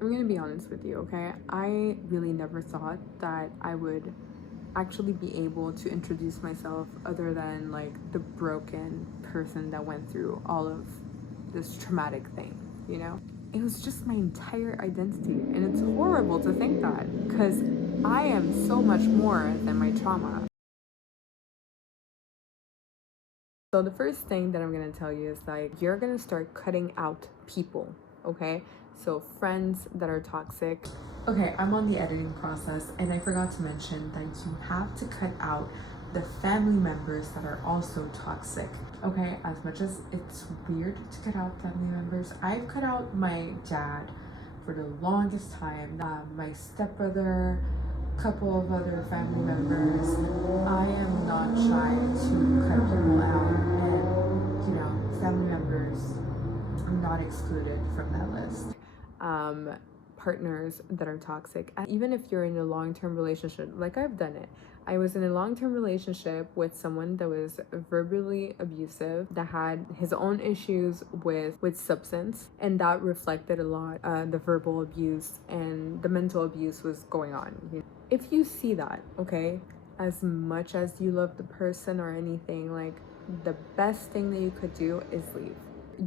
I'm gonna be honest with you, okay? I really never thought that I would actually be able to introduce myself other than like the broken person that went through all of this traumatic thing, you know? It was just my entire identity. And it's horrible to think that because I am so much more than my trauma. So the first thing that I'm gonna tell you is like you're gonna start cutting out people, okay? So friends that are toxic. Okay, I'm on the editing process and I forgot to mention that you have to cut out the family members that are also toxic. Okay, as much as it's weird to cut out family members, I've cut out my dad for the longest time, my stepbrother, couple of other family members. I am not shy to cut people out, and family members are not excluded from that list. Partners that are toxic, and even if you're in a long-term relationship, like I've done it. I was in a long-term relationship with someone that was verbally abusive, that had his own issues with substance, and that reflected a lot. The verbal abuse and the mental abuse was going on. If you see that, okay, as much as you love the person or anything, like the best thing that you could do is leave.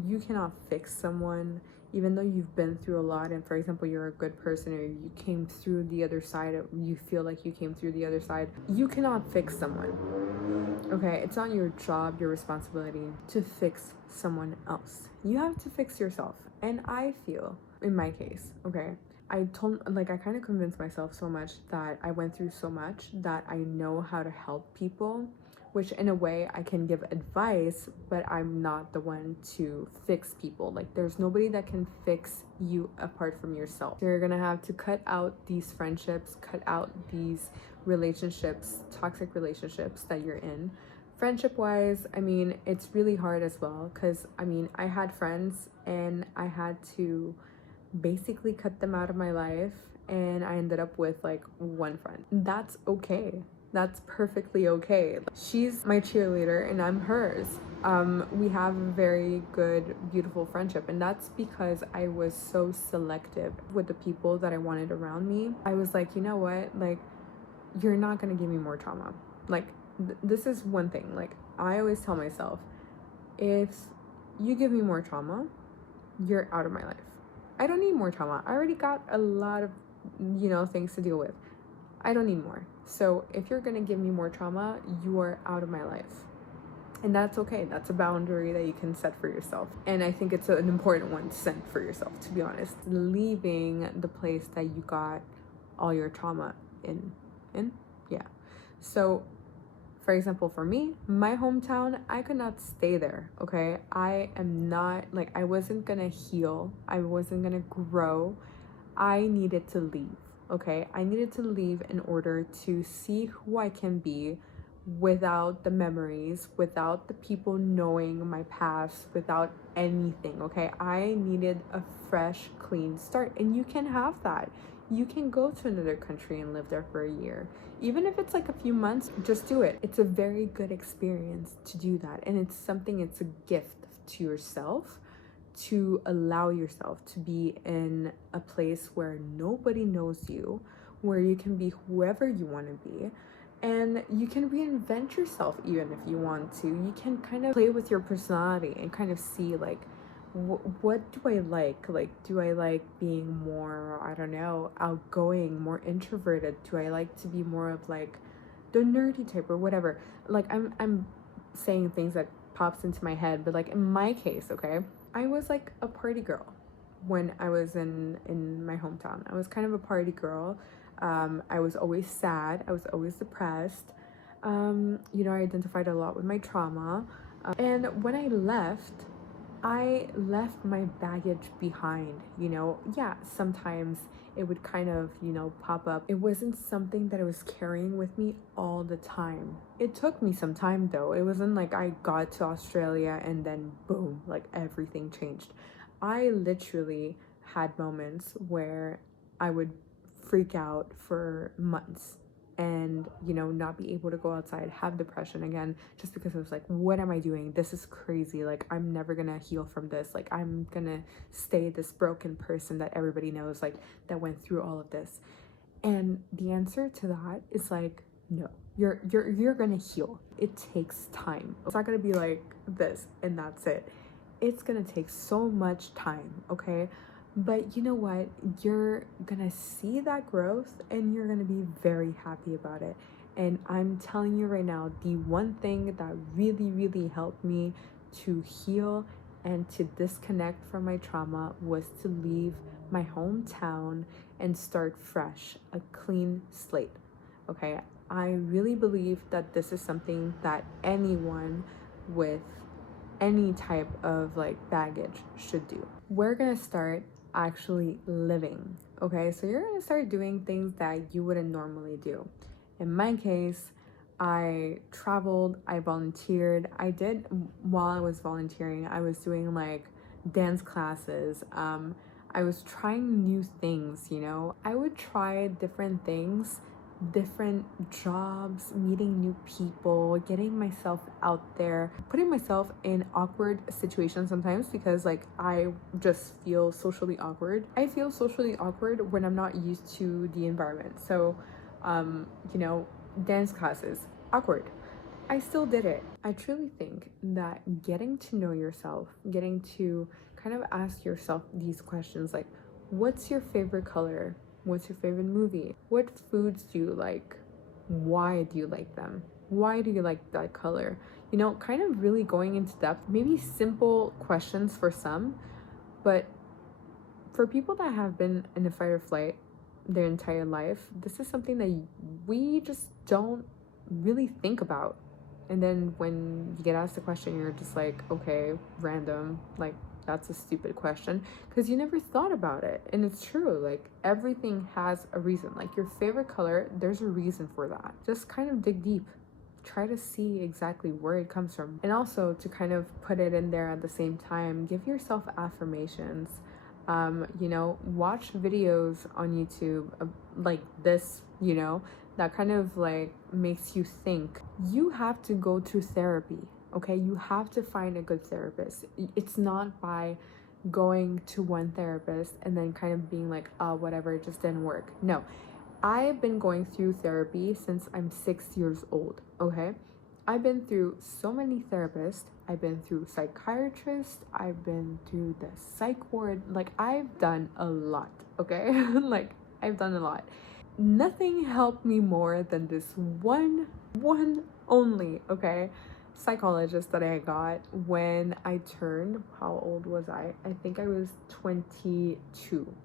You cannot fix someone even though you've been through a lot, and for example you're a good person or you came through the other side, you feel like you came through the other side. You cannot fix someone, okay? It's not your job, your responsibility to fix someone else. You have to fix yourself. And I feel, in my case, okay, I kind of convinced myself so much that I went through so much that I know how to help people, which in a way I can give advice, but I'm not the one to fix people. Like there's nobody that can fix you apart from yourself. So you're gonna have to cut out these friendships, cut out these relationships, toxic relationships that you're in. Friendship wise, I mean, it's really hard as well because I had friends and I had to basically cut them out of my life, and I ended up with like one friend. That's okay. That's perfectly okay. She's my cheerleader and I'm hers. We have a very good, beautiful friendship, and that's because I was so selective with the people that I wanted around me. I was like, you know what? Like, you're not gonna give me more trauma. Like, this is one thing. Like, I always tell myself, if you give me more trauma, you're out of my life. I don't need more trauma. I already got a lot of, things to deal with. I don't need more. So if you're gonna give me more trauma, you are out of my life. And that's okay. That's a boundary that you can set for yourself. And I think it's an important one to set for yourself, to be honest. Leaving the place that you got all your trauma in. Yeah. So for example, for me, my hometown, I could not stay there, okay? I am not, like, I wasn't gonna heal. I wasn't gonna grow. I needed to leave, okay? I needed to leave in order to see who I can be without the memories, without the people knowing my past, without anything, okay? I needed a fresh, clean start, and you can have that. You can go to another country and live there for a year. Even if it's like a few months, just do it. It's a very good experience to do that. And it's a gift to yourself, to allow yourself to be in a place where nobody knows you, where you can be whoever you want to be. And you can reinvent yourself even if you want to. You can kind of play with your personality and kind of see like, what do I like? Like, do I like being more, I don't know, outgoing, more introverted? Do I like to be more of like the nerdy type or whatever? Like, I'm saying things that pops into my head, but like in my case, okay, I was like a party girl when I was in my hometown. I was kind of a party girl. I was always sad. I was always depressed. I identified a lot with my trauma. And when I left my baggage behind, Yeah, sometimes it would kind of, pop up. It wasn't something that I was carrying with me all the time. It took me some time though. It wasn't like I got to Australia and then boom, like everything changed. I literally had moments where I would freak out for months and, you know, not be able to go outside, have depression again, just because I was like, what am I doing? This is crazy. Like, I'm never gonna heal from this. Like, I'm gonna stay this broken person that everybody knows, like, that went through all of this. And the answer to that is like, no, you're gonna heal. It takes time. It's not gonna be like this and that's it. It's gonna take so much time, okay? But you know what? You're gonna see that growth and you're gonna be very happy about it. And I'm telling you right now, the one thing that really, really helped me to heal and to disconnect from my trauma was to leave my hometown and start fresh, a clean slate. Okay, I really believe that this is something that anyone with any type of like baggage should do. We're gonna start actually living. Okay, so you're gonna start doing things that you wouldn't normally do. In my case, I traveled, I volunteered. While I was volunteering, I was doing like dance classes. I was trying new things, you know. I would try different things, different jobs, meeting new people, getting myself out there, putting myself in awkward situations sometimes because like I just feel socially awkward. I feel socially awkward when I'm not used to the environment. So, you know, dance classes, awkward. I still did it. I truly think that getting to know yourself, getting to kind of ask yourself these questions like, what's your favorite color? What's your favorite movie? What foods do you like? Why do you like them? Why do you like that color? You know, kind of really going into depth, maybe simple questions for some, but for people that have been in a fight or flight their entire life, this is something that we just don't really think about. And then when you get asked a question, you're just like, okay, random, like that's a stupid question because you never thought about it. And it's true, like everything has a reason. Like your favorite color, there's a reason for that. Just kind of dig deep, try to see exactly where it comes from. And also to kind of put it in there at the same time, give yourself affirmations. You know, watch videos on YouTube like this, you know, that kind of like makes you think. You have to go to therapy, okay? You have to find a good therapist. It's not by going to one therapist and then kind of being like, oh, whatever, it just didn't work. No, I've been going through therapy since I'm 6 years old, okay? I've been through so many therapists. I've been through psychiatrists. I've been through the psych ward. Like, I've done a lot, okay? Like, I've done a lot. Nothing helped me more than this one only, okay, psychologist that I got when I turned, how old was I? I think I was 22.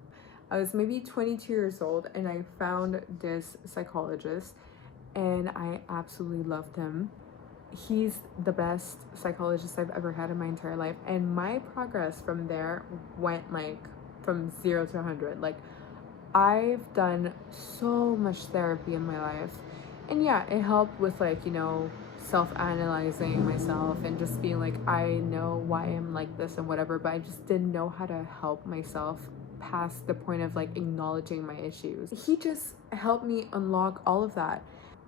I was maybe 22 years old and I found this psychologist and I absolutely loved him. He's the best psychologist I've ever had in my entire life, and my progress from there went like from 0 to 100. Like, I've done so much therapy in my life, and yeah, it helped with like, you know, self-analyzing myself and just being like, I know why I'm like this and whatever, but I just didn't know how to help myself past the point of like acknowledging my issues. He just helped me unlock all of that.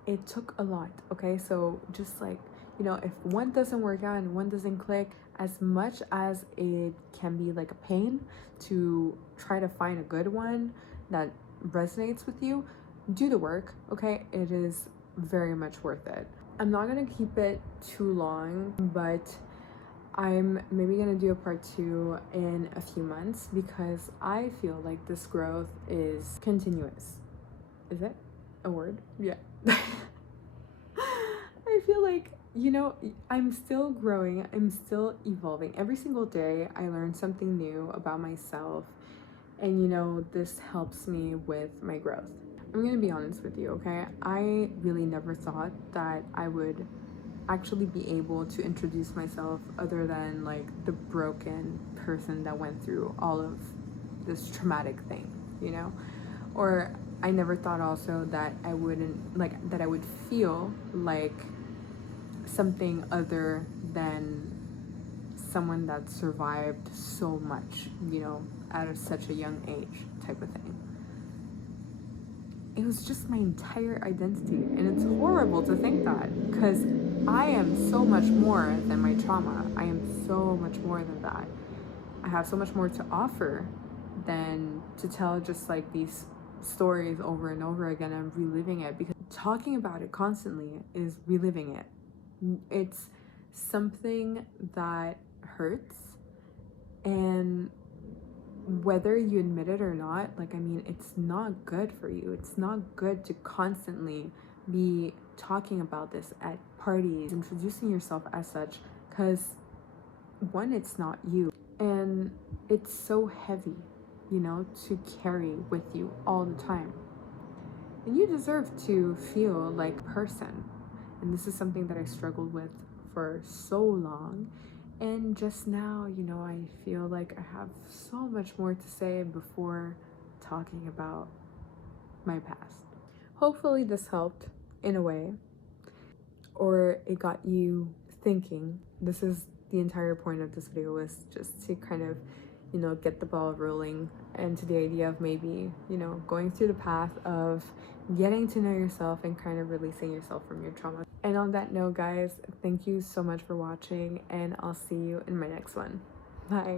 It took a lot, okay? So just like, you know, if one doesn't work out and one doesn't click, as much as it can be like a pain to try to find a good one that resonates with you, do the work, okay? It is very much worth it. I'm not gonna keep it too long, but I'm maybe gonna do a part 2 in a few months because I feel like this growth is continuous. Is it a word? Yeah. I feel like, you know, I'm still growing, I'm still evolving. Every single day I learn something new about myself, and you know, this helps me with my growth. I'm gonna be honest with you, okay? I really never thought that I would actually be able to introduce myself other than like the broken person that went through all of this traumatic thing, you know? Or I never thought also that I would feel like something other than someone that survived so much, you know, at such a young age type of thing. it was just my entire identity. And it's horrible to think that, because I am so much more than my trauma. I am so much more than that. I have so much more to offer than to tell just like these stories over and over again and reliving it, because talking about it constantly is reliving it. It's something that hurts, and whether you admit it or not, like, I mean, it's not good for you. It's not good to constantly be talking about this at parties, introducing yourself as such, because one, it's not you, and it's so heavy, you know, to carry with you all the time. And you deserve to feel like a person. And this is something that I struggled with for so long. And just now, you know, I feel like I have so much more to say before talking about my past. Hopefully this helped in a way, or it got you thinking. This is the entire point of this video, was just to kind of, you know, get the ball rolling, and to the idea of maybe, you know, going through the path of getting to know yourself and kind of releasing yourself from your trauma. And on that note, guys, thank you so much for watching, and I'll see you in my next one. Bye.